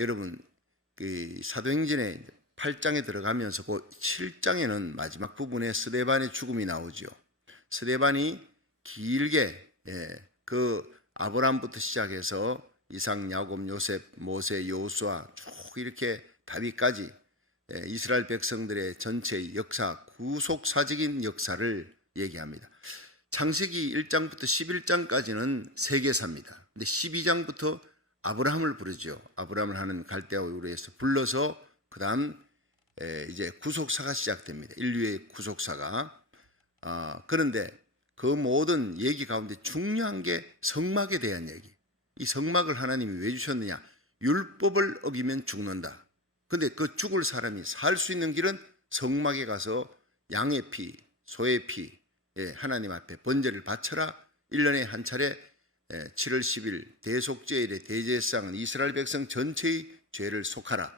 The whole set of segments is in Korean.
여러분 그 사도행전의 8장에 들어가면서 그 7장에는 마지막 부분에 스데반의 죽음이 나오죠. 스데반이 길게 그 아브라함부터 시작해서 이삭, 야곱, 요셉, 모세, 여호수아 쭉 이렇게 다윗까지 이스라엘 백성들의 전체의 역사, 구속사적인 역사를 얘기합니다. 창세기 1장부터 11장까지는 세계사입니다. 근데 12장부터 아브라함을 부르죠. 아브라함을 하는 갈대아 우르에서 불러서 그다음 이제 구속사가 시작됩니다. 인류의 구속사가. 그런데 그 모든 얘기 가운데 중요한 게 성막에 대한 얘기. 이 성막을 하나님이 왜 주셨느냐? 율법을 어기면 죽는다. 근데 그 죽을 사람이 살 수 있는 길은 성막에 가서 양의 피, 소의 피, 하나님 앞에 번제를 바쳐라. 1년에 한 차례 7월 10일 대속죄일의 대제사장은 이스라엘 백성 전체의 죄를 속하라.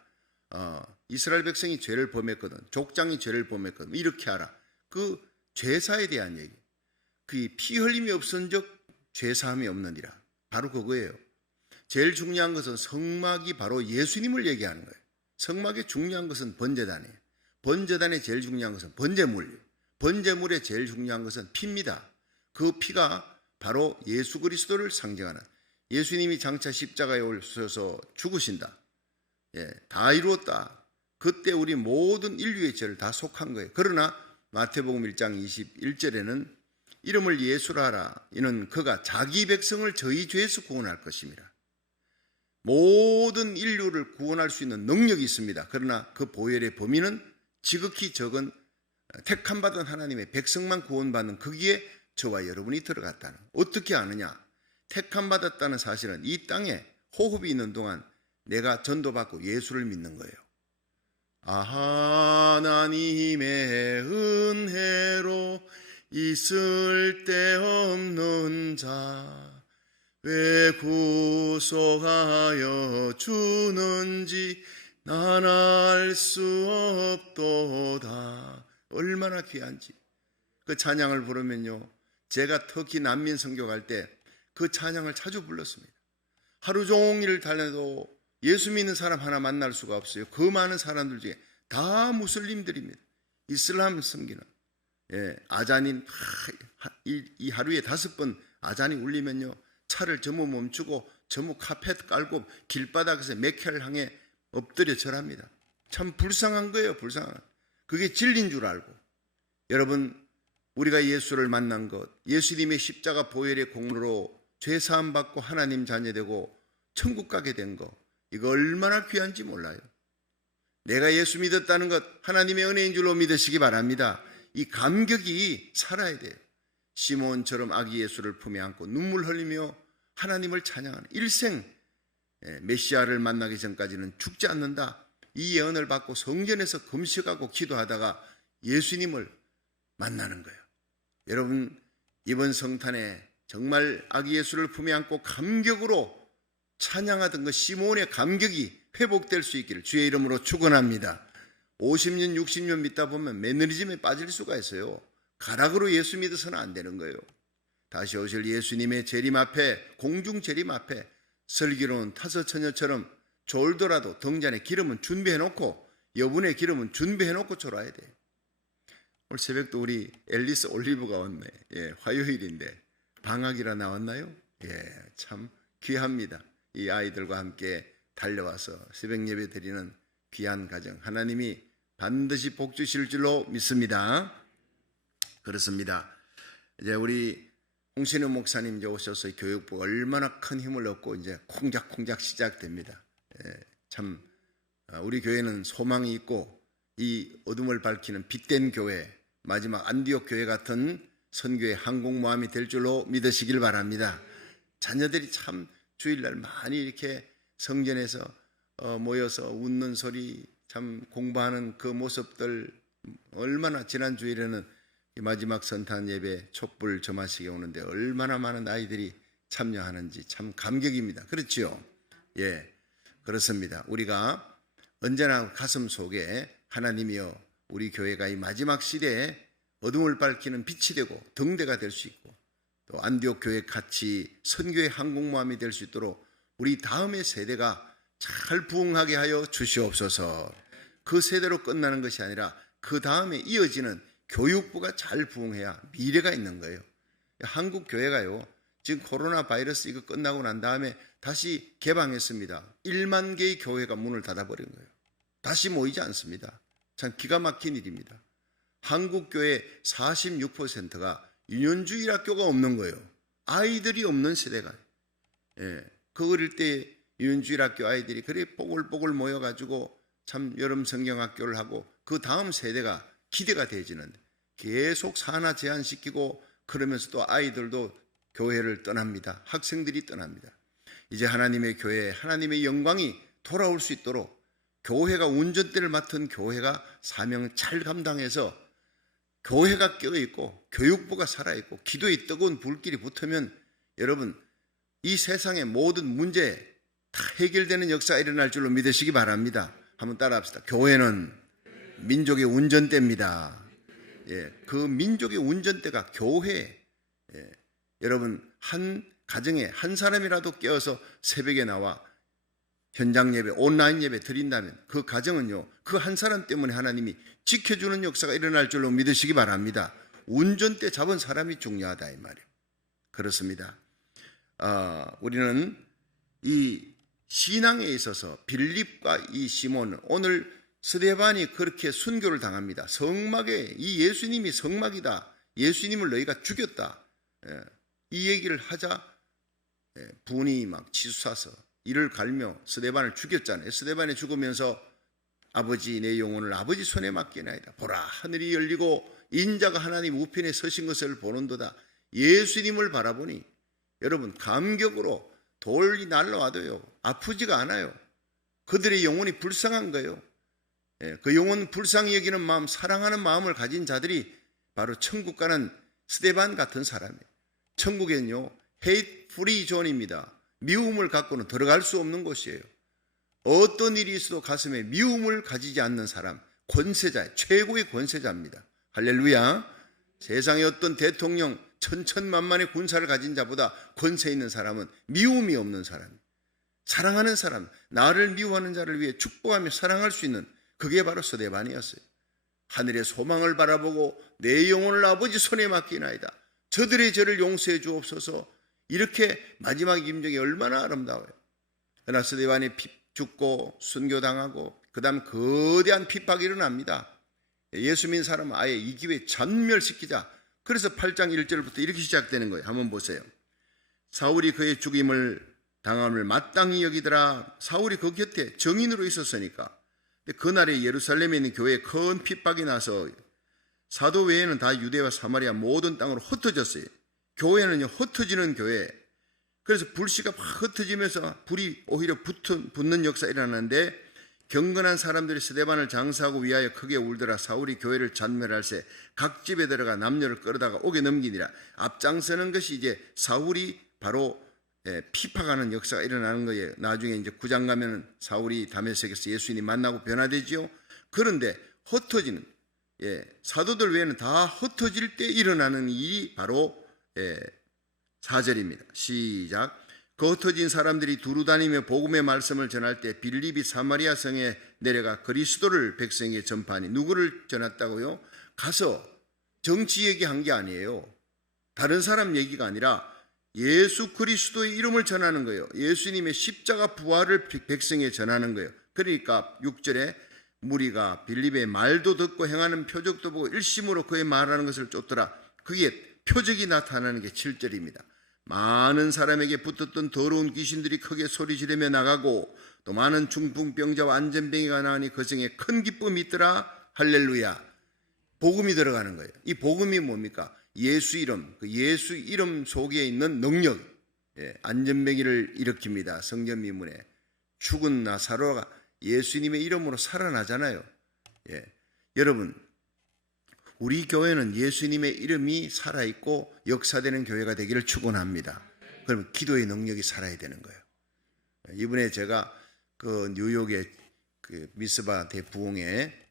이스라엘 백성이 죄를 범했거든. 족장이 죄를 범했거든. 이렇게 하라. 그 죄사에 대한 얘기. 그 피 흘림이 없은즉 죄사함이 없느니라. 바로 그거예요. 제일 중요한 것은 성막이 바로 예수님을 얘기하는 거예요. 성막의 중요한 것은 번제단이에요. 번제단의 제일 중요한 것은 번제물이에요. 번제물의 제일 중요한 것은 피입니다. 그 피가 바로 예수 그리스도를 상징하는, 예수님이 장차 십자가에 오셔서 죽으신다. 다 이루었다. 그때 우리 모든 인류의 죄를 다 속한 거예요. 그러나 마태복음 1장 21절에는 이름을 예수라 하라. 이는 그가 자기 백성을 저희 죄에서 구원할 것입니다. 모든 인류를 구원할 수 있는 능력이 있습니다. 그러나 그 보혈의 범위는 지극히 적은 택함받은 하나님의 백성만 구원받는 거기에 저와 여러분이 들어갔다는. 어떻게 아느냐? 택함받았다는 사실은 이 땅에 호흡이 있는 동안 내가 전도받고 예수를 믿는 거예요. 하나님의 은혜로 있을 데 없는 자 왜 구속하여 주는지 난 알 수 없도다. 얼마나 귀한지. 그 찬양을 부르면요, 제가 터키 난민 선교 갈 때 그 찬양을 자주 불렀습니다. 하루 종일 달려도 예수 믿는 사람 하나 만날 수가 없어요. 그 많은 사람들 중에 다 무슬림들입니다. 이슬람 섬기는. 아잔이 이 하루에 5번 아잔이 울리면요, 차를 전부 멈추고 전부 카펫 깔고 길바닥에서 메카를 향해 엎드려 절합니다. 참 불쌍한 거예요. 불쌍한. 그게 진리인 줄 알고. 여러분, 우리가 예수를 만난 것, 예수님의 십자가 보혈의 공로로 죄사함 받고 하나님 자녀되고 천국 가게 된 것, 이거 얼마나 귀한지 몰라요. 내가 예수 믿었다는 것 하나님의 은혜인 줄로 믿으시기 바랍니다. 이 감격이 살아야 돼요. 시몬처럼 아기 예수를 품에 안고 눈물 흘리며 하나님을 찬양하는 일생, 메시아를 만나기 전까지는 죽지 않는다. 이 예언을 받고 성전에서 금식하고 기도하다가 예수님을 만나는 거예요. 여러분, 이번 성탄에 정말 아기 예수를 품에 안고 감격으로 찬양하던 그 시몬의 감격이 회복될 수 있기를 주의 이름으로 축원합니다. 50년, 60년 믿다 보면 매너리즘에 빠질 수가 있어요. 가락으로 예수 믿어서는 안 되는 거예요. 다시 오실 예수님의 재림 앞에, 공중 재림 앞에 슬기로운 타서 처녀처럼 졸더라도 등잔에 기름은 준비해놓고, 여분의 기름은 준비해놓고 졸아야 돼. 오늘 새벽도 우리 앨리스 올리브가 왔네. 화요일인데 방학이라 나왔나요? 참 귀합니다. 이 아이들과 함께 달려와서 새벽 예배 드리는 귀한 가정, 하나님이 반드시 복 주실 줄로 믿습니다. 그렇습니다. 이제 우리 홍신우 목사님 이제 오셔서 교육부가 얼마나 큰 힘을 얻고 이제 콩닥콩닥 시작됩니다. 참 우리 교회는 소망이 있고 이 어둠을 밝히는 빛된 교회, 마지막 안디옥 교회 같은 선교의 항공모함이 될 줄로 믿으시길 바랍니다. 자녀들이 참 주일날 많이 이렇게 성전에서 모여서 웃는 소리, 참 공부하는 그 모습들, 얼마나 지난 주일에는 마지막 선탄 예배 촛불 점화식에 오는데 얼마나 많은 아이들이 참여하는지 참 감격입니다. 그렇지요? 그렇습니다. 우리가 언제나 가슴 속에 하나님이여, 우리 교회가 이 마지막 시대에 어둠을 밝히는 빛이 되고 등대가 될 수 있고, 또 안디옥 교회 같이 선교의 항공모함이 될 수 있도록 우리 다음의 세대가 잘 부흥하게 하여 주시옵소서. 그 세대로 끝나는 것이 아니라 그 다음에 이어지는 교육부가 잘 부흥해야 미래가 있는 거예요. 한국 교회가요, 지금 코로나 바이러스 이거 끝나고 난 다음에 다시 개방했습니다. 1만 개의 교회가 문을 닫아버린 거예요. 다시 모이지 않습니다. 참 기가 막힌 일입니다. 한국 교회 46%가 유년주일 학교가 없는 거예요. 아이들이 없는 세대가. 그 어릴 때 유년주일 학교 아이들이 그래 뽀글뽀글 모여가지고 참 여름 성경학교를 하고 그 다음 세대가 기대가 되지는 계속 산하 제한시키고 그러면서 또 아이들도 교회를 떠납니다. 학생들이 떠납니다. 이제 하나님의 교회, 하나님의 영광이 돌아올 수 있도록 교회가 운전대를 맡은 교회가 사명을 잘 감당해서 교회가 깨어있고 교육부가 살아있고 기도의 뜨거운 불길이 붙으면 여러분 이 세상의 모든 문제 다 해결되는 역사가 일어날 줄로 믿으시기 바랍니다. 한번 따라합시다. 교회는 민족의 운전대입니다. 그 민족의 운전대가 교회. 여러분 한 가정에 한 사람이라도 깨어서 새벽에 나와 현장 예배, 온라인 예배 드린다면 그 가정은요, 그 한 사람 때문에 하나님이 지켜주는 역사가 일어날 줄로 믿으시기 바랍니다. 운전대 잡은 사람이 중요하다 이 말이에요. 그렇습니다. 우리는 이 신앙에 있어서 빌립과 이 시몬은 오늘 스데반이 그렇게 순교를 당합니다. 성막에 이 예수님이 성막이다. 예수님을 너희가 죽였다. 이 얘기를 하자 분이 막 치솟아서 이를 갈며 스데반을 죽였잖아요. 스데반이 죽으면서 아버지 내 영혼을 아버지 손에 맡기나이다. 보라 하늘이 열리고 인자가 하나님 우편에 서신 것을 보는도다. 예수님을 바라보니 여러분 감격으로 돌이 날라와도요 아프지가 않아요. 그들의 영혼이 불쌍한 거예요. 그 영혼 불쌍히 여기는 마음, 사랑하는 마음을 가진 자들이 바로 천국 가는 스데반 같은 사람이에요. 천국에는요 hate free zone입니다. 미움을 갖고는 들어갈 수 없는 곳이에요. 어떤 일이 있어도 가슴에 미움을 가지지 않는 사람, 권세자, 최고의 권세자입니다. 할렐루야. 세상의 어떤 대통령, 천천만만의 군사를 가진 자보다 권세 있는 사람은 미움이 없는 사람, 사랑하는 사람, 나를 미워하는 자를 위해 축복하며 사랑할 수 있는 그게 바로 스데반이었어요. 하늘의 소망을 바라보고 내 영혼을 아버지 손에 맡기나이다. 저들의 죄를 용서해 주옵소서. 이렇게 마지막 임종이 얼마나 아름다워요. 그러나 스데반이 죽고 순교당하고 그 다음 거대한 핍박이 일어납니다. 예수 믿는 사람은 아예 이 기회에 전멸시키자. 그래서 8장 1절부터 이렇게 시작되는 거예요. 한번 보세요. 사울이 그의 죽임을 당함을 마땅히 여기더라. 사울이 그 곁에 정인으로 있었으니까. 그날에 예루살렘에 있는 교회에 큰 핍박이 나서 사도 외에는 다 유대와 사마리아 모든 땅으로 흩어졌어요. 교회는요 흩어지는 교회. 그래서 불씨가 막 흩어지면서 불이 오히려 붙는 역사가 일어나는데 경건한 사람들이 스데반을 장사하고 위하여 크게 울더라. 사울이 교회를 잔멸할세 각 집에 들어가 남녀를 끌어다가 옥에 넘기니라. 앞장서는 것이 이제 사울이 바로 핍박하는 역사가 일어나는 거예요. 나중에 이제 9장 가면은 사울이 다메섹에서 예수님 만나고 변화되지요. 그런데 흩어지는 사도들 외에는 다 흩어질 때 일어나는 일이 바로 4절입니다. 시작. 그 흩어진 사람들이 두루 다니며 복음의 말씀을 전할 때 빌립이 사마리아 성에 내려가 그리스도를 백성에게 전파하니 누구를 전했다고요? 가서 정치 얘기한 게 아니에요. 다른 사람 얘기가 아니라 예수 그리스도의 이름을 전하는 거예요. 예수님의 십자가 부활을 백성에 전하는 거예요. 그러니까 6절에 무리가 빌립의 말도 듣고 행하는 표적도 보고 일심으로 그의 말하는 것을 쫓더라. 그게 표적이 나타나는 게 7절입니다. 많은 사람에게 붙었던 더러운 귀신들이 크게 소리 지르며 나가고 또 많은 중풍병자와 안전병이가 나으니 그 성에 큰 기쁨이 있더라. 할렐루야. 복음이 들어가는 거예요. 이 복음이 뭡니까? 예수 이름, 그 예수 이름 속에 있는 능력, 안전병이를 일으킵니다. 성전 미문에 죽은 나사로가 예수님의 이름으로 살아나잖아요. 여러분 우리 교회는 예수님의 이름이 살아있고 역사되는 교회가 되기를 축원합니다. 그러면 기도의 능력이 살아야 되는 거예요. 이번에 제가 그 뉴욕의 그 미스바 대부흥회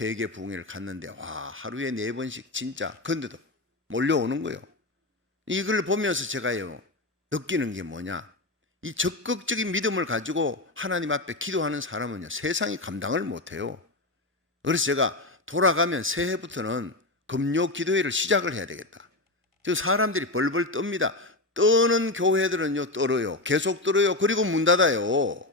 회개 부흥회를 갔는데 와 하루에 4번씩 진짜 근데도 몰려오는 거예요. 이걸 보면서 제가요 느끼는 게 뭐냐? 이 적극적인 믿음을 가지고 하나님 앞에 기도하는 사람은요, 세상이 감당을 못해요. 그래서 제가 돌아가면 새해부터는 금요 기도회를 시작을 해야 되겠다. 지금 사람들이 벌벌 떱니다. 떠는 교회들은요, 떨어요. 계속 떨어요. 그리고 문 닫아요.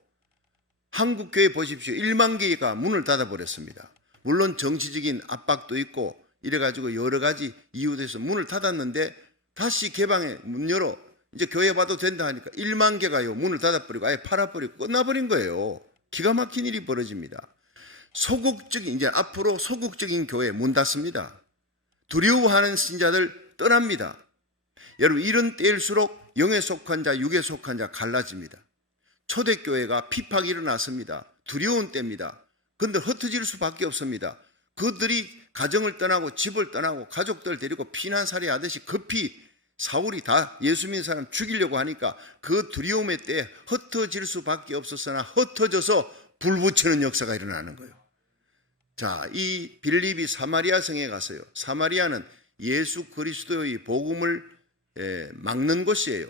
한국 교회 보십시오. 1만 개가 문을 닫아버렸습니다. 물론 정치적인 압박도 있고 이래가지고 여러 가지 이유에서 문을 닫았는데 다시 개방해 문 열어. 이제 교회 봐도 된다 하니까 1만 개가요, 문을 닫아버리고 아예 팔아버리고 끝나버린 거예요. 기가 막힌 일이 벌어집니다. 이제 앞으로 소극적인 교회 문 닫습니다. 두려워하는 신자들 떠납니다. 여러분, 이런 때일수록 영에 속한 자, 육에 속한 자 갈라집니다. 초대교회가 핍박이 일어났습니다. 두려운 때입니다. 그런데 흩어질 수밖에 없습니다. 그들이 가정을 떠나고 집을 떠나고 가족들 데리고 피난살이 하듯이 급히 사울이 다 예수 믿는 사람 죽이려고 하니까 그 두려움의 때에 흩어질 수밖에 없었으나 흩어져서 불 붙이는 역사가 일어나는 거예요. 자, 이 빌립이 사마리아 성에 갔어요. 사마리아는 예수 그리스도의 복음을 막는 곳이에요.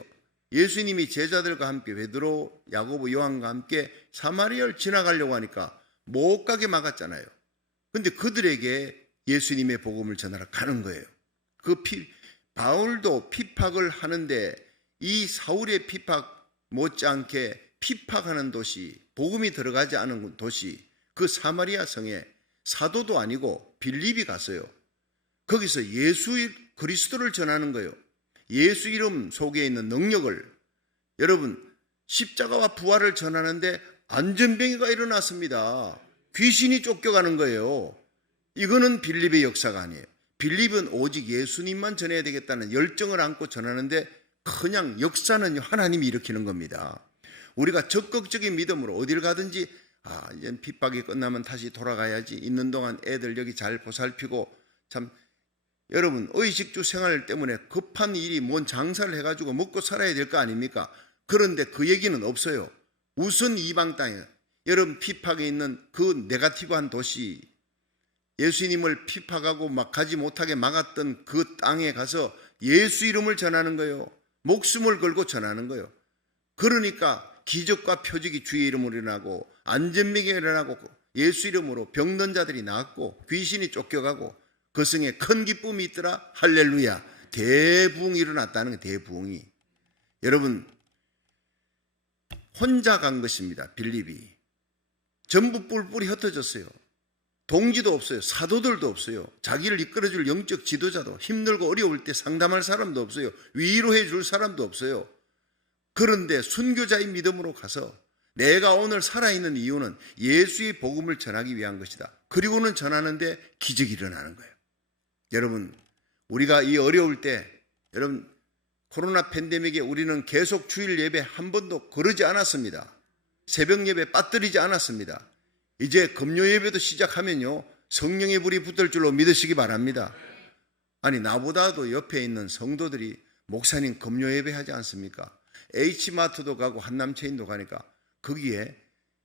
예수님이 제자들과 함께 베드로, 야고보, 요한과 함께 사마리아를 지나가려고 하니까 못 가게 막았잖아요. 그런데 그들에게 예수님의 복음을 전하러 가는 거예요. 바울도 핍박을 하는데 이 사울의 핍박 못지않게 핍박하는 도시, 복음이 들어가지 않은 도시, 그 사마리아 성에 사도도 아니고 빌립이 갔어요. 거기서 예수 그리스도를 전하는 거예요. 예수 이름 속에 있는 능력을. 여러분, 십자가와 부활을 전하는데 안전병이가 일어났습니다. 귀신이 쫓겨가는 거예요. 이거는 빌립의 역사가 아니에요. 빌립은 오직 예수님만 전해야 되겠다는 열정을 안고 전하는데 그냥 역사는 하나님이 일으키는 겁니다. 우리가 적극적인 믿음으로 어딜 가든지 이제 핍박이 끝나면 다시 돌아가야지, 있는 동안 애들 여기 잘 보살피고, 참 여러분 의식주 생활 때문에 급한 일이 뭔 장사를 해가지고 먹고 살아야 될 거 아닙니까? 그런데 그 얘기는 없어요. 우선 이방 땅에, 여러분 핍박에 있는 그 네거티브한 도시, 예수님을 핍박하고 막 가지 못하게 막았던 그 땅에 가서 예수 이름을 전하는 거예요. 목숨을 걸고 전하는 거예요. 그러니까 기적과 표적이 주의 이름으로 일어나고 안전병이 일어나고 예수 이름으로 병든 자들이 낫고 귀신이 쫓겨가고 그 성에 큰 기쁨이 있더라. 할렐루야. 대부흥이 일어났다는 게 대부흥이. 여러분, 혼자 간 것입니다. 빌립이. 전부 뿔뿔이 흩어졌어요. 동지도 없어요. 사도들도 없어요. 자기를 이끌어줄 영적 지도자도, 힘들고 어려울 때 상담할 사람도 없어요. 위로해 줄 사람도 없어요. 그런데 순교자의 믿음으로 가서 내가 오늘 살아있는 이유는 예수의 복음을 전하기 위한 것이다. 그리고는 전하는데 기적이 일어나는 거예요. 여러분, 우리가 이 어려울 때, 여러분 코로나 팬데믹에 우리는 계속 주일 예배 한 번도 거르지 않았습니다. 새벽 예배 빠뜨리지 않았습니다. 이제 금요 예배도 시작하면요, 성령의 불이 붙을 줄로 믿으시기 바랍니다. 아니, 나보다도 옆에 있는 성도들이 목사님 금요 예배 하지 않습니까? H마트도 가고 한남체인도 가니까 거기에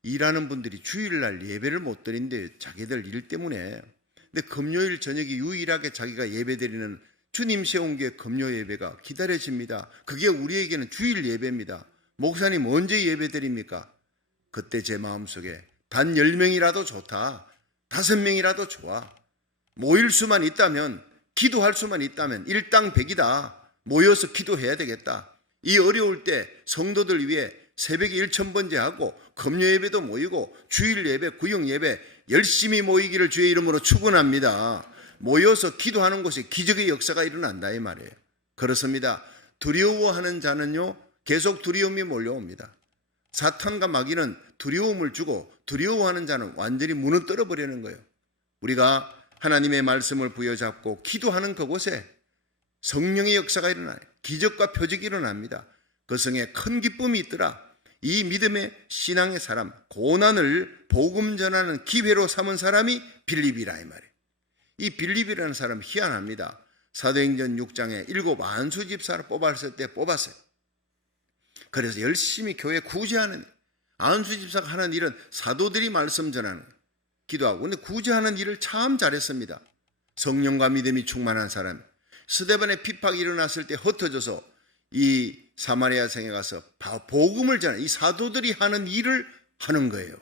일하는 분들이 주일날 예배를 못 드린대요. 자기들 일 때문에. 근데 금요일 저녁에 유일하게 자기가 예배 드리는 주님 세운 게 금요 예배가 기다려집니다. 그게 우리에게는 주일 예배입니다. 목사님 언제 예배 드립니까? 그때 제 마음속에 단 10명이라도 좋다. 5명이라도 좋아. 모일 수만 있다면, 기도할 수만 있다면 일당 100이다. 모여서 기도해야 되겠다. 이 어려울 때 성도들 위해 새벽에 1000번째 하고 금요 예배도 모이고 주일 예배, 구역 예배 열심히 모이기를 주의 이름으로 축원합니다. 모여서 기도하는 곳에 기적의 역사가 일어난다 이 말이에요. 그렇습니다. 두려워하는 자는요, 계속 두려움이 몰려옵니다. 사탄과 마귀는 두려움을 주고 두려워하는 자는 완전히 무너뜨려 버리는 거예요. 우리가 하나님의 말씀을 부여잡고 기도하는 그곳에 성령의 역사가 일어나요. 기적과 표적이 일어납니다. 그 성에 큰 기쁨이 있더라. 이 믿음의 신앙의 사람, 고난을 복음 전하는 기회로 삼은 사람이 빌립이라 이 말이에요. 이 빌립이라는 사람은 희한합니다. 사도행전 6장에 7 안수 집사를 뽑았을 때 뽑았어요. 그래서 열심히 교회 구제하는, 안수 집사가 하는 일은 사도들이 말씀 전하는, 기도하고, 근데 구제하는 일을 참 잘했습니다. 성령과 믿음이 충만한 사람. 스데반의 핍박이 일어났을 때 흩어져서 이 사마리아 성에 가서 복음을 전하는 이 사도들이 하는 일을 하는 거예요.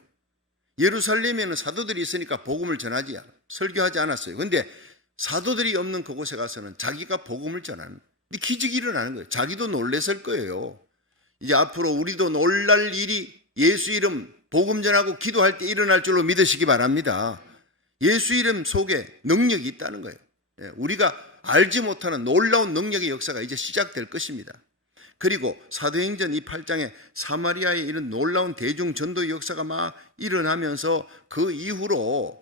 예루살렘에는 사도들이 있으니까 복음을 전하지 설교하지 않았어요. 그런데 사도들이 없는 그곳에 가서는 자기가 복음을 전하는 기적이 일어나는 거예요. 자기도 놀랬을 거예요. 이제 앞으로 우리도 놀랄 일이 예수 이름 복음 전하고 기도할 때 일어날 줄로 믿으시기 바랍니다. 예수 이름 속에 능력이 있다는 거예요. 우리가 알지 못하는 놀라운 능력의 역사가 이제 시작될 것입니다. 그리고 사도행전 이 8장에 사마리아에 이런 놀라운 대중 전도의 역사가 막 일어나면서 그 이후로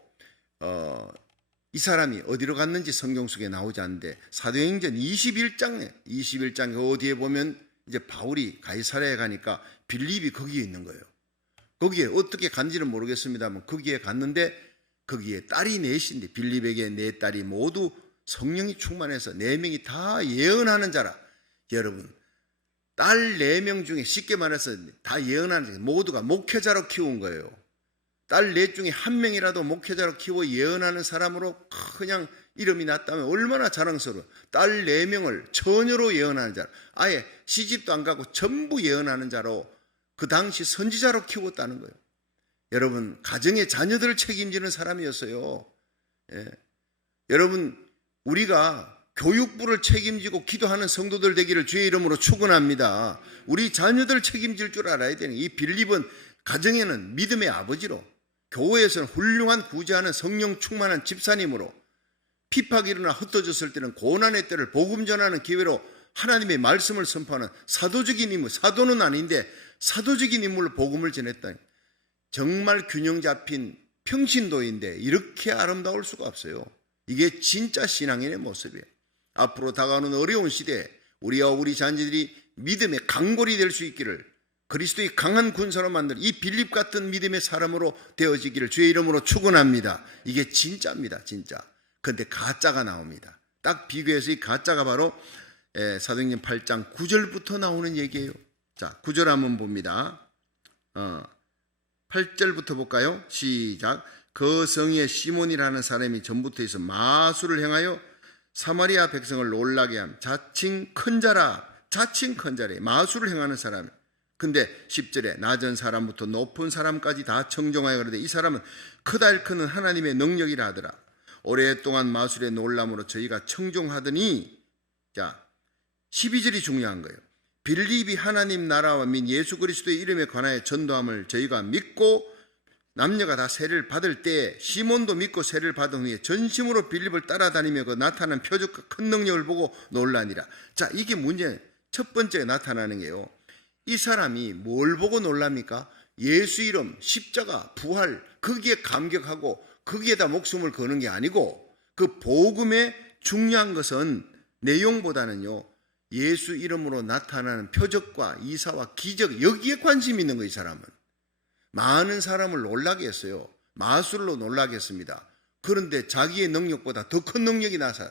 이 사람이 어디로 갔는지 성경 속에 나오지 않는데 사도행전 21장에 어디에 보면 이제 바울이 가이사랴에 가니까 빌립이 거기에 있는 거예요. 거기에 어떻게 간지는 모르겠습니다만 거기에 갔는데 거기에 딸이 넷인데 빌립에게 네 딸이 모두 성령이 충만해서 네 명이 다 예언하는 자라. 여러분 딸 4명 중에 쉽게 말해서 다 예언하는 자 모두가 목회자로 키운 거예요. 딸 4 중에 1명이라도 목회자로 키워 예언하는 사람으로 그냥 이름이 났다면 얼마나 자랑스러워. 딸 4명을 처녀로 예언하는 자, 아예 시집도 안 가고 전부 예언하는 자로 그 당시 선지자로 키웠다는 거예요. 여러분 가정의 자녀들을 책임지는 사람이었어요. 여러분 우리가 교육부를 책임지고 기도하는 성도들 되기를 주의 이름으로 축원합니다. 우리 자녀들 책임질 줄 알아야 되는 이 빌립은 가정에는 믿음의 아버지로 교회에서는 훌륭한 구제하는 성령 충만한 집사님으로 핍박이 일어나 흩어졌을 때는 고난의 때를 복음 전하는 기회로 하나님의 말씀을 선포하는 사도적인 인물, 사도는 아닌데 사도적인 인물로 복음을 전했다. 정말 균형 잡힌 평신도인데 이렇게 아름다울 수가 없어요. 이게 진짜 신앙인의 모습이에요. 앞으로 다가오는 어려운 시대에 우리와 우리 자녀들이 믿음의 강골이 될 수 있기를 그리스도의 강한 군사로 만든 이 빌립 같은 믿음의 사람으로 되어지기를 주의 이름으로 축원합니다. 이게 진짜입니다. 진짜. 그런데 가짜가 나옵니다. 딱 비교해서 이 가짜가 바로 사도행전 8장 9절부터 나오는 얘기예요. 자, 9절 한번 봅니다. 8절부터 볼까요? 시작. 그 성에 시몬이라는 사람이 전부터 있어 마술을 행하여 사마리아 백성을 놀라게 함. 자칭 큰 자라. 자칭 큰 자래. 마술을 행하는 사람. 근데 10절에 낮은 사람부터 높은 사람까지 다 청정하여 그러되 이 사람은 크다 일컫는 하나님의 능력이라 하더라. 오랫동안 마술의 놀람으로 저희가 청종하더니, 자 12절이 중요한 거예요. 빌립이 하나님 나라와 민 예수 그리스도의 이름에 관하여 전도함을 저희가 믿고 남녀가 다 세례를 받을 때 시몬도 믿고 세례를 받은 후에 전심으로 빌립을 따라다니며 그 나타난 표적과 큰 능력을 보고 놀라니라. 자, 이게 문제 첫 번째 나타나는 게요. 이 사람이 뭘 보고 놀랍니까? 예수 이름, 십자가, 부활, 거기에 감격하고 거기에다 목숨을 거는 게 아니고 그 복음의 중요한 것은 내용보다는요. 예수 이름으로 나타나는 표적과 이사와 기적, 여기에 관심이 있는 거예요. 이 사람은. 많은 사람을 놀라게 했어요. 마술로 놀라게 했습니다. 그런데 자기의 능력보다 더 큰 능력이 나서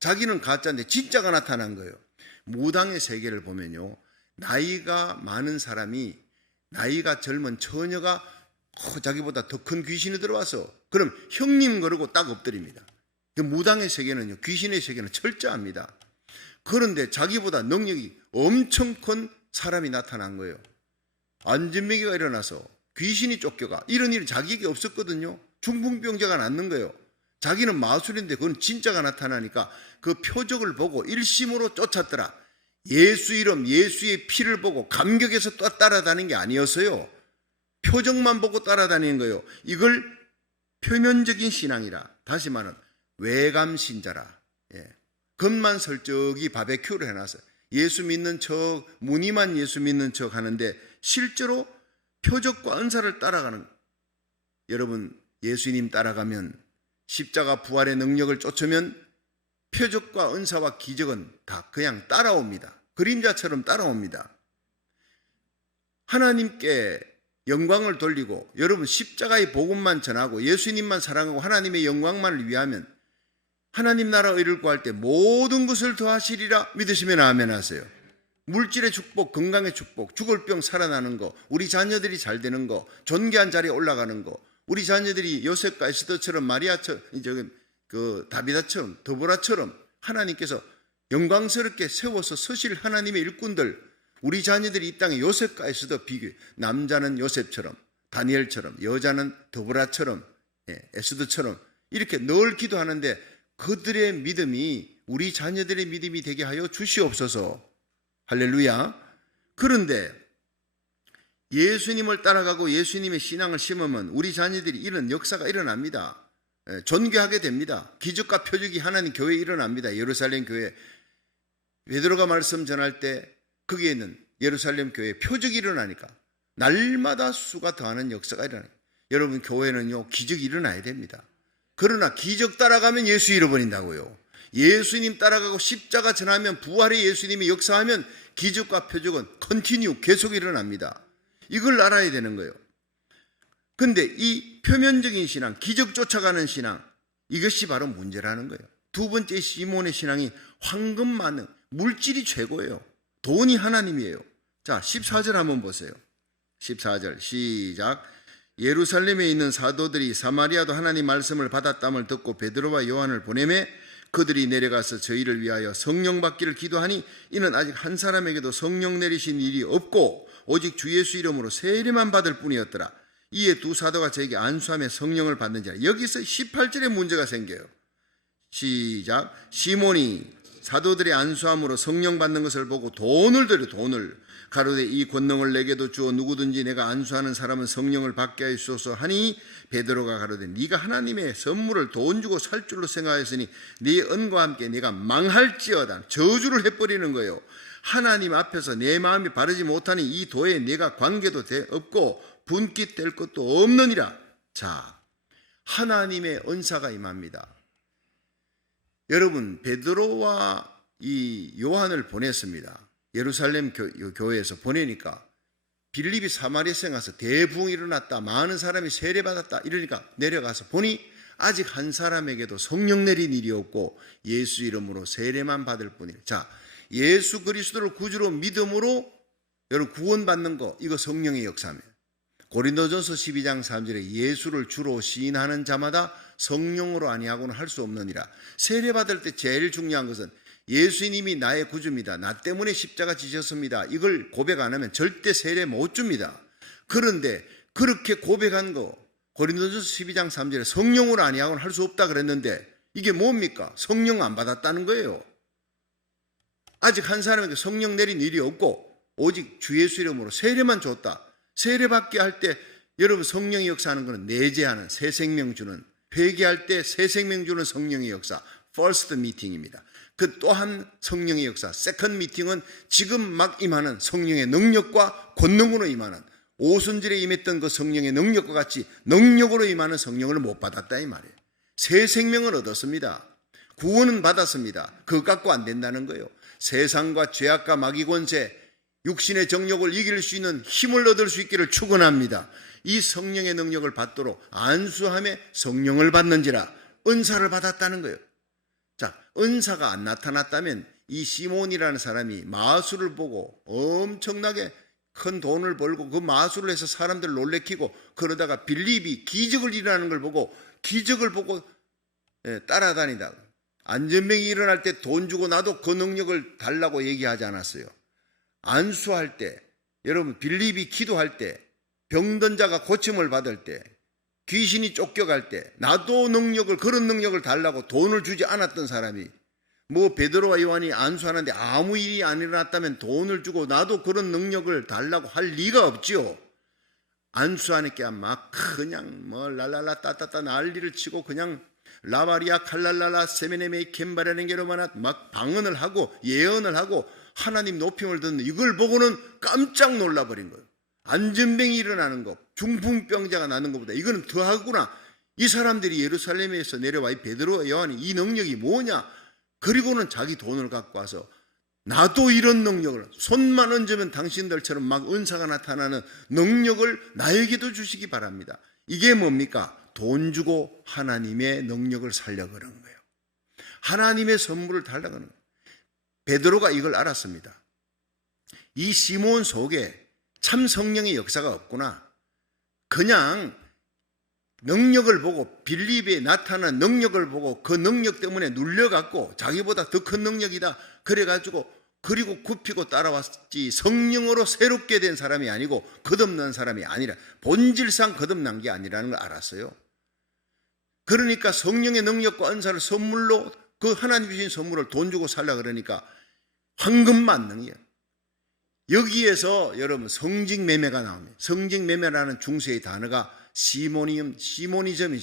자기는 가짜인데 진짜가 나타난 거예요. 무당의 세계를 보면요. 나이가 많은 사람이 나이가 젊은 처녀가 자기보다 더 큰 귀신이 들어와서 그럼 형님 그러고 딱 엎드립니다. 무당의 세계는요. 귀신의 세계는 철저합니다. 그런데 자기보다 능력이 엄청 큰 사람이 나타난 거예요. 안전매기가 일어나서 귀신이 쫓겨가. 이런 일이 자기에게 없었거든요. 중풍병자가 낫는 거예요. 자기는 마술인데 그건 진짜가 나타나니까 그 표적을 보고 일심으로 쫓았더라. 예수 이름, 예수의 피를 보고 감격해서 또 따라다니는 게 아니었어요. 표적만 보고 따라다니는 거예요. 이걸 표면적인 신앙이라. 다시 말하면 외감신자라. 겉만 설적이 바베큐를 해놨어요. 예수 믿는 척, 무늬만 예수 믿는 척 하는데 실제로 표적과 은사를 따라가는. 여러분 예수님 따라가면 십자가 부활의 능력을 쫓으면 표적과 은사와 기적은 다 그냥 따라옵니다. 그림자처럼 따라옵니다. 하나님께 영광을 돌리고 여러분 십자가의 복음만 전하고 예수님만 사랑하고 하나님의 영광만을 위하면 하나님 나라 의를 구할 때 모든 것을 더하시리라 믿으시면 아멘 하세요. 물질의 축복, 건강의 축복, 죽을 병 살아나는 거, 우리 자녀들이 잘 되는 거, 존귀한 자리에 올라가는 거, 우리 자녀들이 요셉과 에스더처럼 마리아처럼 다비다처럼 드보라처럼 하나님께서 영광스럽게 세워서 서실 하나님의 일꾼들, 우리 자녀들이 이 땅에 요셉과에서도 비교해. 남자는 요셉처럼, 다니엘처럼, 여자는 드보라처럼, 에스더처럼 이렇게 늘 기도하는데 그들의 믿음이 우리 자녀들의 믿음이 되게 하여 주시옵소서. 할렐루야. 그런데 예수님을 따라가고 예수님의 신앙을 심으면 우리 자녀들이 이런 역사가 일어납니다. 존귀하게 됩니다. 기적과 표적이 하나님 교회에 일어납니다. 예루살렘 교회. 베드로가 말씀 전할 때 거기에 있는 예루살렘 교회에 표적이 일어나니까 날마다 수가 더하는 역사가 일어나요. 여러분, 교회는요 기적이 일어나야 됩니다. 그러나 기적 따라가면 예수 잃어버린다고요. 예수님 따라가고 십자가 전하면 부활의 예수님이 역사하면 기적과 표적은 컨티뉴 계속 일어납니다. 이걸 알아야 되는 거예요. 근데 이 표면적인 신앙, 기적 쫓아가는 신앙, 이것이 바로 문제라는 거예요. 두 번째 시몬의 신앙이 황금 만능, 물질이 최고예요. 돈이 하나님이에요. 자, 14절 한번 보세요. 14절 시작. 예루살렘에 있는 사도들이 사마리아도 하나님 말씀을 받았담을 듣고 베드로와 요한을 보내매 그들이 내려가서 저희를 위하여 성령 받기를 기도하니 이는 아직 한 사람에게도 성령 내리신 일이 없고 오직 주 예수 이름으로 세례만 받을 뿐이었더라. 이에 두 사도가 저에게 안수하며 성령을 받는지라. 여기서 18절에 문제가 생겨요. 시작. 시몬이 사도들의 안수함으로 성령 받는 것을 보고 돈을 들여 돈을 가로되 이 권능을 내게도 주어 누구든지 내가 안수하는 사람은 성령을 받게 하시소서 하니 베드로가 가로되 네가 하나님의 선물을 돈 주고 살 줄로 생각하였으니 네 은과 함께 네가 망할지어다. 저주를 해버리는 거예요. 하나님 앞에서 내 마음이 바르지 못하니 이 도에 내가 관계도 없고 분깃될 것도 없느니라. 자, 하나님의 은사가 임합니다. 여러분, 베드로와 이 요한을 보냈습니다. 예루살렘 교회에서 보내니까 빌립이 사마리아에 가서 대부흥이 일어났다, 많은 사람이 세례받았다 이러니까 내려가서 보니 아직 한 사람에게도 성령 내린 일이 없고 예수 이름으로 세례만 받을 뿐이라. 자, 예수 그리스도를 구주로 믿음으로 여러분 구원받는 거, 이거 성령의 역사입니다. 고린도전서 12장 3절에 예수를 주로 시인하는 자마다 성령으로 아니하고는 할 수 없느니라. 세례받을 때 제일 중요한 것은 예수님이 나의 구주입니다, 나 때문에 십자가 지셨습니다, 이걸 고백 안 하면 절대 세례 못 줍니다. 그런데 그렇게 고백한 거 고린도전서 12장 3절에 성령으로 아니하고는 할 수 없다 그랬는데 이게 뭡니까? 성령 안 받았다는 거예요. 아직 한 사람에게 성령 내린 일이 없고 오직 주 예수 이름으로 세례만 줬다. 세례받게 할 때 여러분 성령의 역사하는 것은 내재하는 새 생명 주는, 회개할 때 새 생명 주는 성령의 역사, first meeting입니다. 그 또한 성령의 역사, second meeting은 지금 막 임하는 성령의 능력과 권능으로 임하는, 오순절에 임했던 그 성령의 능력과 같이 능력으로 임하는 성령을 못 받았다 이 말이에요. 새 생명을 얻었습니다. 구원은 받았습니다. 그것 갖고 안 된다는 거예요. 세상과 죄악과 마귀 권세, 육신의 정욕을 이길 수 있는 힘을 얻을 수 있기를 축원합니다. 이 성령의 능력을 받도록 안수함에 성령을 받는지라. 은사를 받았다는 거예요. 자, 은사가 안 나타났다면 이 시몬이라는 사람이 마술을 보고 엄청나게 큰 돈을 벌고 그 마술을 해서 사람들을 놀래키고 그러다가 빌립이 기적을 일어나는 걸 보고 기적을 보고 따라다니다. 안전병이 일어날 때 돈 주고 나도 그 능력을 달라고 얘기하지 않았어요. 안수할 때, 여러분 빌립이 기도할 때, 병든 자가 고침을 받을 때, 귀신이 쫓겨갈 때 나도 능력을, 그런 능력을 달라고 돈을 주지 않았던 사람이, 뭐 베드로와 요한이 안수하는데 아무 일이 안 일어났다면 돈을 주고 나도 그런 능력을 달라고 할 리가 없지요. 안수하니까 막 그냥 뭐 랄랄라 따따따 난리를 치고 그냥 라바리아 칼랄랄라 세메네메이 켐바라는 게로만 막 방언을 하고 예언을 하고 하나님 높임을 듣는, 이걸 보고는 깜짝 놀라버린 거예요. 안전병이 일어나는 것, 중풍병자가 나는 것보다 이거는 더하구나. 이 사람들이 예루살렘에서 내려와 이 베드로와 요한이 이 능력이 뭐냐. 그리고는 자기 돈을 갖고 와서 나도 이런 능력을, 손만 얹으면 당신들처럼 막 은사가 나타나는 능력을 나에게도 주시기 바랍니다. 이게 뭡니까? 돈 주고 하나님의 능력을 살려 그러는 거예요. 하나님의 선물을 달라 그러는 거예요. 베드로가 이걸 알았습니다. 이 시몬 속에 참 성령의 역사가 없구나. 그냥 능력을 보고, 빌립에 나타난 능력을 보고 그 능력 때문에 눌려갖고 자기보다 더 큰 능력이다 그래가지고 그리고 굽히고 따라왔지 성령으로 새롭게 된 사람이 아니고 거듭난 사람이 아니라 본질상 거듭난 게 아니라는 걸 알았어요. 그러니까 성령의 능력과 은사를 선물로 그 하나님 주신 선물을 돈 주고 살라 그러니까 황금만능이에요. 여기에서 여러분 성직매매가 나옵니다. 성직매매라는 중세의 단어가 시모니즘이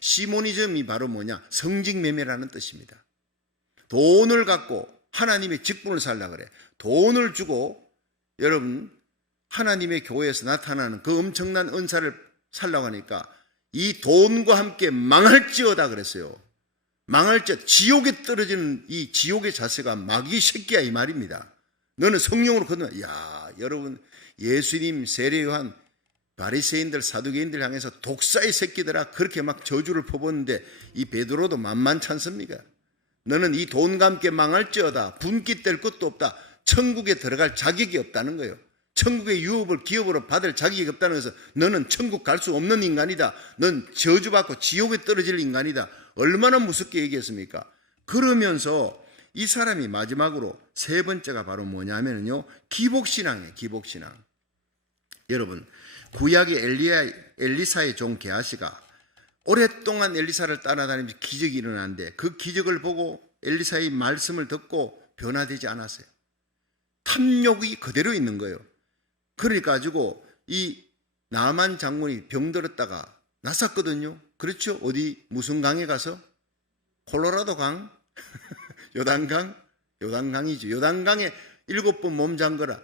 시모니즘이 바로 뭐냐? 성직매매라는 뜻입니다. 돈을 갖고 하나님의 직분을 살라 그래. 돈을 주고 여러분 하나님의 교회에서 나타나는 그 엄청난 은사를 살라고 하니까 이 돈과 함께 망할지어다 그랬어요. 망할지어다. 지옥에 떨어지는 이 지옥의 자세가 마귀 새끼야 이 말입니다. 너는 성령으로 거듭나. 야, 여러분 예수님, 세례요한, 바리새인들, 사두개인들 향해서 독사의 새끼들아 그렇게 막 저주를 퍼붓는데 이 베드로도 만만치 않습니까? 너는 이 돈과 함께 망할지어다. 분기 뗄 것도 없다. 천국에 들어갈 자격이 없다는 거예요. 천국의 유업을 기업으로 받을 자격이 없다는 것은 너는 천국 갈 수 없는 인간이다. 넌 저주받고 지옥에 떨어질 인간이다. 얼마나 무섭게 얘기했습니까? 그러면서 이 사람이 마지막으로 세 번째가 바로 뭐냐면요, 기복신앙이에요. 기복신앙. 여러분 구약의 엘리사의 종 게하시가 오랫동안 엘리사를 따라다니면서 기적이 일어나는데 그 기적을 보고 엘리사의 말씀을 듣고 변화되지 않았어요. 탐욕이 그대로 있는 거예요. 그러니까 가지고 이 나만 장군이 병들었다가 났었거든요. 그렇죠? 어디 무슨 강에 가서? 콜로라도 강? 요단강? 요단강이죠. 요단강에 7번 몸 잠거라.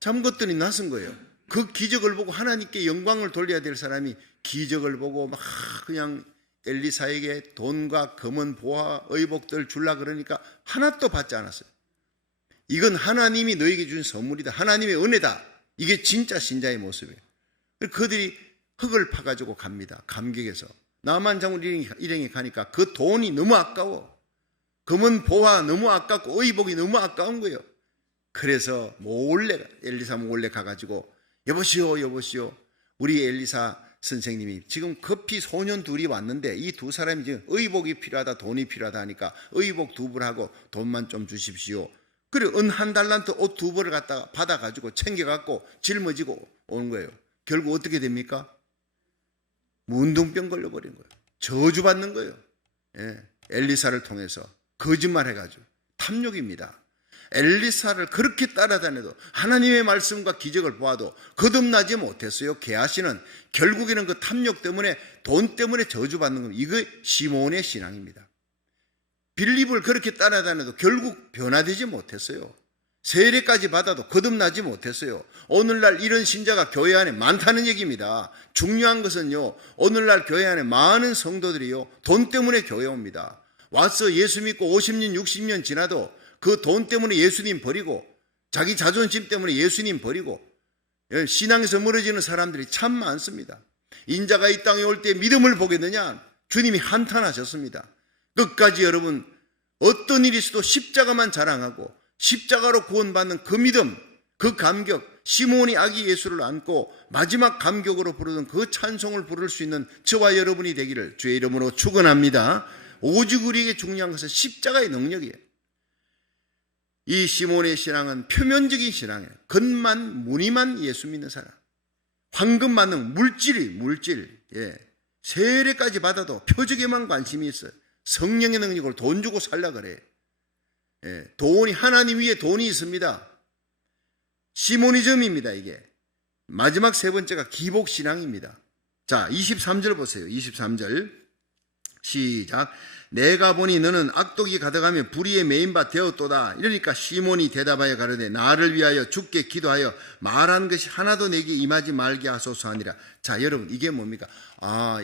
잠궜더니 낫은 거예요. 그 기적을 보고 하나님께 영광을 돌려야 될 사람이 기적을 보고 막 그냥 엘리사에게 돈과 검은 보화, 의복들 줄라 그러니까 하나도 받지 않았어요. 이건 하나님이 너에게 준 선물이다. 하나님의 은혜다. 이게 진짜 신자의 모습이에요. 그들이 흙을 파가지고 갑니다. 감격해서. 나만 장군 일행에 가니까 그 돈이 너무 아까워. 검은 보화 너무 아깝고 의복이 너무 아까운 거예요. 그래서 몰래 엘리사 몰래 가가지고 여보시오 우리 엘리사 선생님이 지금 급히 소년 둘이 왔는데 이 두 사람이 지금 의복이 필요하다 돈이 필요하다 하니까 의복 2벌하고 돈만 좀 주십시오. 그래 은 1달란트 옷 2벌을 갖다가 받아가지고 챙겨갖고 짊어지고 오는 거예요. 결국 어떻게 됩니까? 문둥병 걸려버린 거예요. 저주받는 거예요. 예, 엘리사를 통해서 거짓말해가지고. 탐욕입니다. 엘리사를 그렇게 따라다녀도 하나님의 말씀과 기적을 보아도 거듭나지 못했어요. 게하시는 결국에는 그 탐욕 때문에 돈 때문에 저주받는 겁니다. 이거 시몬의 신앙입니다. 빌립을 그렇게 따라다녀도 결국 변화되지 못했어요. 세례까지 받아도 거듭나지 못했어요. 오늘날 이런 신자가 교회 안에 많다는 얘기입니다. 중요한 것은요, 오늘날 교회 안에 많은 성도들이요 돈 때문에 교회 옵니다. 와서 예수 믿고 50년 60년 지나도 그 돈 때문에 예수님 버리고 자기 자존심 때문에 예수님 버리고 신앙에서 멀어지는 사람들이 참 많습니다. 인자가 이 땅에 올 때 믿음을 보겠느냐? 주님이 한탄하셨습니다. 끝까지 여러분 어떤 일이 있어도 십자가만 자랑하고 십자가로 구원받는 그 믿음, 그 감격, 시몬이 아기 예수를 안고 마지막 감격으로 부르던 그 찬송을 부를 수 있는 저와 여러분이 되기를 주의 이름으로 축원합니다. 오직 우리에게 중요한 것은 십자가의 능력이에요. 이 시몬의 신앙은 표면적인 신앙이에요. 겉만 무늬만 예수 믿는 사람. 황금 만능 물질, 세례까지 받아도 표적에만 관심이 있어요. 성령의 능력을 돈 주고 살라 그래. 돈이 하나님 위에 돈이 있습니다. 시모니즘입니다. 이게 마지막 세 번째가 기복신앙입니다. 자, 23절 보세요. 23절 시작. 내가 보니 너는 악독이 가득하며 불의에 매인 바 되었도다. 이러니까 시몬이 대답하여 가로되 나를 위하여 주께 기도하여 말한 것이 하나도 내게 임하지 말게 하소서 하니라. 자, 여러분 이게 뭡니까?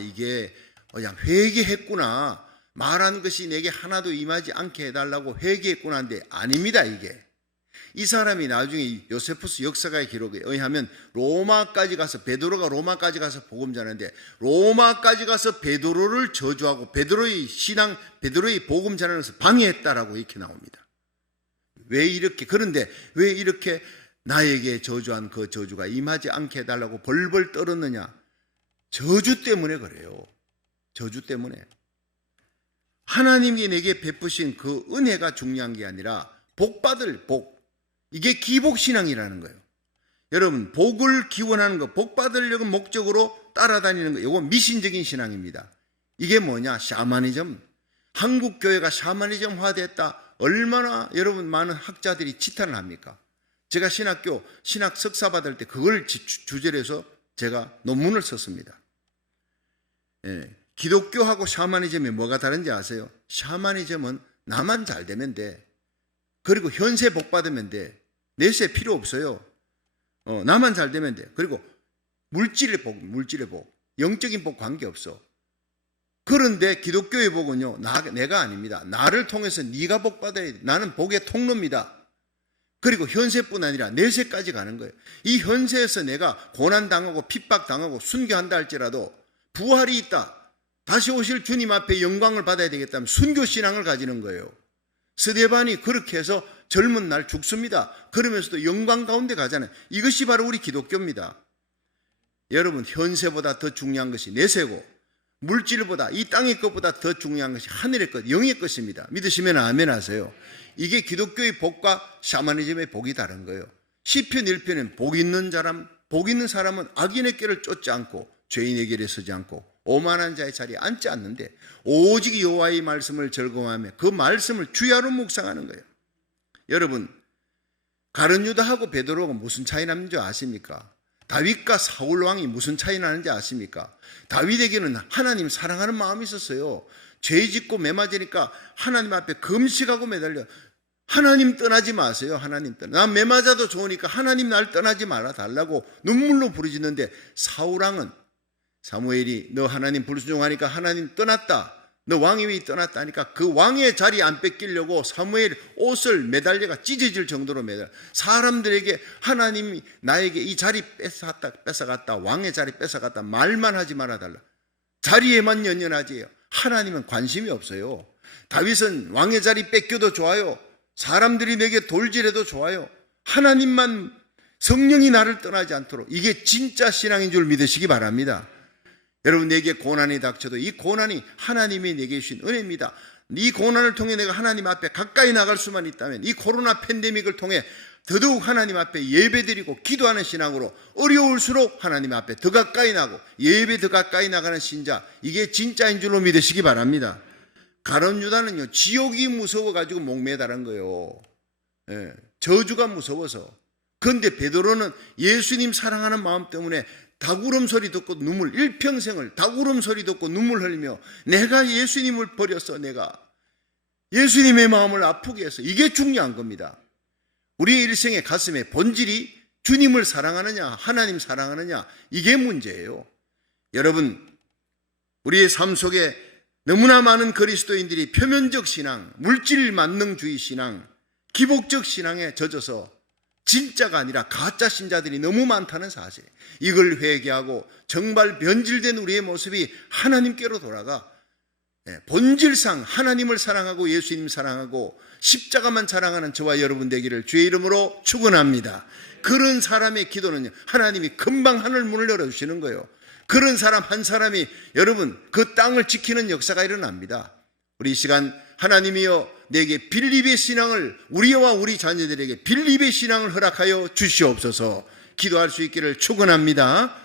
이게 회개했구나. 말한 것이 내게 하나도 임하지 않게 해달라고 회개했구나 하는데 아닙니다. 이게 이 사람이 나중에 요세푸스 역사가의 기록에 의하면 로마까지 가서 베드로가 로마까지 가서 복음 전하는데 로마까지 가서 베드로를 저주하고 베드로의 신앙, 베드로의 복음 전하는 것을 방해했다라고 이렇게 나옵니다. 왜 이렇게 그런데 왜 이렇게 나에게 저주한 그 저주가 임하지 않게 해달라고 벌벌 떨었느냐? 저주 때문에 그래요. 저주 때문에. 하나님이 내게 베푸신 그 은혜가 중요한 게 아니라 복받을 복, 이게 기복신앙이라는 거예요. 여러분, 복을 기원하는 거, 복 받으려고 목적으로 따라다니는 거, 이거 미신적인 신앙입니다. 이게 뭐냐? 샤머니즘. 한국 교회가 샤머니즘화됐다. 얼마나 여러분 많은 학자들이 지탄을 합니까? 제가 신학교 신학 석사 받을 때 그걸 주제로 해서 제가 논문을 썼습니다. 기독교하고 샤머니즘이 뭐가 다른지 아세요? 샤머니즘은 나만 잘 되면 돼. 그리고 현세 복 받으면 돼. 내세 필요 없어요. 나만 잘 되면 돼. 그리고 물질의 복, 영적인 복 관계없어. 그런데 기독교의 복은요, 내가 아닙니다. 나를 통해서 네가 복 받아야 돼. 나는 복의 통로입니다. 그리고 현세뿐 아니라 내세까지 가는 거예요. 이 현세에서 내가 고난당하고 핍박당하고 순교한다 할지라도 부활이 있다. 다시 오실 주님 앞에 영광을 받아야 되겠다면 순교신앙을 가지는 거예요. 스데반이 그렇게 해서 젊은 날 죽습니다. 그러면서도 영광 가운데 가잖아요. 이것이 바로 우리 기독교입니다. 여러분, 현세보다 더 중요한 것이 내세고 물질보다, 이 땅의 것보다 더 중요한 것이 하늘의 것, 영의 것입니다. 믿으시면 아멘 하세요. 이게 기독교의 복과 샤머니즘의 복이 다른 거예요. 시편 1편은 복 있는 사람은 악인의 길을 쫓지 않고 죄인의 길에 서지 않고 오만한 자의 자리에 앉지 않는데 오직 여호와의 말씀을 즐거워하며 그 말씀을 주야로 묵상하는 거예요. 여러분, 가룟 유다하고 베드로가 무슨 차이 나는 줄 아십니까? 다윗과 사울 왕이 무슨 차이 나는지 아십니까? 다윗에게는 하나님 사랑하는 마음이 있었어요. 죄 짓고 매맞으니까 하나님 앞에 금식하고 매달려. 하나님 떠나지 마세요. 하나님 난 매맞아도 좋으니까 하나님 날 떠나지 말아 달라고 눈물로 부르짖는데 사울 왕은 사무엘이 너 하나님 불순종하니까 하나님 떠났다. 너 왕위 위 떠났다 하니까 그 왕의 자리 안 뺏기려고 사무엘 옷을 매달려가 찢어질 정도로 매달려. 사람들에게 하나님이 나에게 이 자리 뺏어갔다. 왕의 자리 뺏어갔다. 말만 하지 말아달라. 자리에만 연연하지. 하나님은 관심이 없어요. 다윗은 왕의 자리 뺏겨도 좋아요. 사람들이 내게 돌질해도 좋아요. 하나님만, 성령이 나를 떠나지 않도록. 이게 진짜 신앙인 줄 믿으시기 바랍니다. 여러분, 내게 고난이 닥쳐도 이 고난이 하나님이 내게 주신 은혜입니다. 이 고난을 통해 내가 하나님 앞에 가까이 나갈 수만 있다면 이 코로나 팬데믹을 통해 더더욱 하나님 앞에 예배드리고 기도하는 신앙으로 어려울수록 하나님 앞에 더 가까이 나고 예배 더 가까이 나가는 신자, 이게 진짜인 줄로 믿으시기 바랍니다. 가룟 유다는요, 지옥이 무서워가지고 목매달은 거예요. 저주가 무서워서. 그런데 베드로는 예수님 사랑하는 마음 때문에 닭울음 소리 듣고 일평생을 닭울음 소리 듣고 눈물 흘리며 내가 예수님을 버렸어. 내가 예수님의 마음을 아프게 해서. 이게 중요한 겁니다. 우리의 일생의 가슴에 본질이 주님을 사랑하느냐 하나님 사랑하느냐, 이게 문제예요. 여러분, 우리의 삶 속에 너무나 많은 그리스도인들이 표면적 신앙, 물질 만능주의 신앙, 기복적 신앙에 젖어서 진짜가 아니라 가짜 신자들이 너무 많다는 사실, 이걸 회개하고 정말 변질된 우리의 모습이 하나님께로 돌아가 본질상 하나님을 사랑하고 예수님 사랑하고 십자가만 사랑하는 저와 여러분 되기를 주의 이름으로 축원합니다. 그런 사람의 기도는 하나님이 금방 하늘 문을 열어주시는 거예요. 그런 사람 한 사람이 여러분 그 땅을 지키는 역사가 일어납니다. 우리 이 시간 하나님이여 내게 빌립의 신앙을, 우리와 우리 자녀들에게 빌립의 신앙을 허락하여 주시옵소서. 기도할 수 있기를 축원합니다.